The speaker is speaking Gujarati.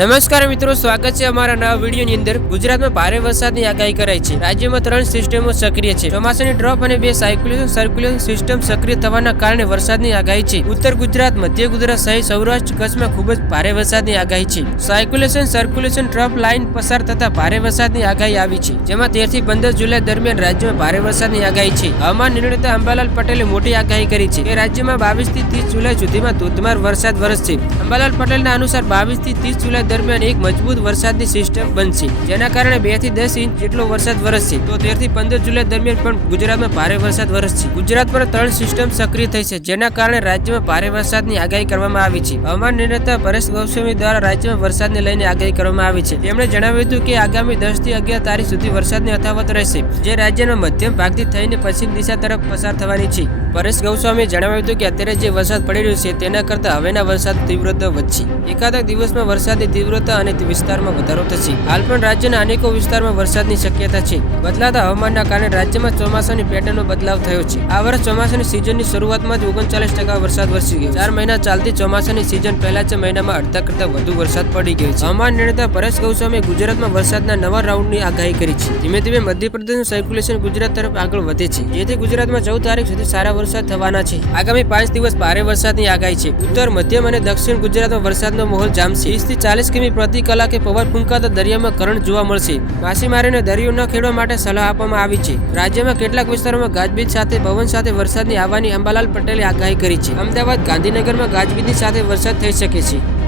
નમસ્કાર મિત્રો, સ્વાગત છે અમારા નવા વિડીયોની અંદર. ગુજરાતમાં ભારે વરસાદની આગાહી કરાઈ છે. રાજ્યમાં ત્રણ સિસ્ટમો સક્રિય છે. ચોમાસાની ડ્રોપ અને બે સાયક્યુલેશન સર્ક્યુલેશન સિસ્ટમ સક્રિય થવાના કારણે વરસાદની આગાહી છે. ઉત્તર ગુજરાત, મધ્ય ગુજરાત સહિત સૌરાષ્ટ્ર, કચ્છમાં ખૂબ જ ભારે વરસાદની આગાહી છે. સાયક્યુલેશન સર્ક્યુલેશન ટ્રફ લાઇન પસાર થતા ભારે વરસાદની આગાહી આવી છે. જેમાં તેરથી પંદર જુલાઈ દરમિયાન રાજ્યમાં ભારે વરસાદની આગાહી છે. હવામાન નિર્ણયતા અંબાલાલ પટેલે મોટી આગાહી કરી છે કે રાજ્યમાં બાવીસથી ત્રીસ જુલાઈ સુધીમાં ધોધમાર વરસાદ વરસશે. અંબાલાલ પટેલના અનુસાર બાવીસથી ત્રીસ જુલાઈ દરમિયાન એક મજબૂત વરસાદની સિસ્ટમ બનશે. જેના કારણે બેથી દસ ઇંચ જેટલો વરસાદ વરસશે. તો તેરથી પંદર જુલાઈ દરમિયાન પણ ગુજરાતમાં ભારે વરસાદ વરસશે. ગુજરાત પર ત્રણ સિસ્ટમ સક્રિય થઈ છે, જેના કારણે રાજ્યમાં ભારે વરસાદની આગાહી કરવામાં આવી છે. હવામાન નિર્ણેતા પરેશ ગોસ્વામી દ્વારા રાજ્યમાં વરસાદને લઈને આગાહી કરવામાં આવી છે. તેમણે જણાવ્યું હતું કે આગામી દસથી અગિયાર તારીખ સુધી વરસાદની યથાવત રહેશે, જે રાજ્યના મધ્યમ ભાગથી થઈને પશ્ચિમ દિશા તરફ પસાર થવાની છે. પરેશ ગૌસ્વામીએ જણાવ્યું હતું કે અત્યારે જે વરસાદ પડી રહ્યો છે, તેના કરતાં હવેના વરસાદ તીવ્રતા વધશે. એકાદક દિવસમાં વરસાદની તીવ્રતા અને વિસ્તારમાં વધારો થશે. હાલ પણ રાજ્યના અનેકો વિસ્તારમાં વરસાદની શક્યતા છે. બદલાતા હવામાનના કારણે રાજ્યમાં ચોમાસાની પેટર્નનો બદલાવ થયો છે. આ વર્ષ ચોમાસાની સિઝનની શરૂઆતમાં જ ઓગણચાલીસ ટકા વરસાદ વરસી ગયો. ચાર મહિના ચાલતી ચોમાસાની સિઝન પહેલા જ મહિનામાં અડધા કરતા વધુ વરસાદ પડી ગયો છે. હવામાન નિર્ણેતા પરેશ ગૌસ્વામીએ ગુજરાતમાં વરસાદના નવા રાઉન્ડની આગાહી કરી છે. ધીમે ધીમે મધ્યપ્રદેશનું સર્ક્યુલેશન ગુજરાત તરફ આગળ વધે છે. જેથી ગુજરાતમાં ચૌદ તારીખ સુધી સારા વરસાદ થવાના છે. આગામી પાંચ દિવસ ભારે વરસાદની આગાહી છે. ઉત્તર, મધ્યમ અને દક્ષિણ ગુજરાતમાં વરસાદનો માહોલ જામશે. ત્રીસથી ચાલીસ કિમી પ્રતિ કલાકે પવન ફૂંકાતા દરિયામાં કરંટ જોવા મળશે. માછીમારીને દરિયો ન ખેડવા માટે સલાહ આપવામાં આવી છે. રાજ્યમાં કેટલાક વિસ્તારોમાં ગાજબીજ સાથે, પવન સાથે વરસાદની આવવાની અંબાલાલ પટેલે આગાહી કરી છે. અમદાવાદ ગાંધીનગરમાં ગાજબીજની સાથે વરસાદ થઈ શકે છે.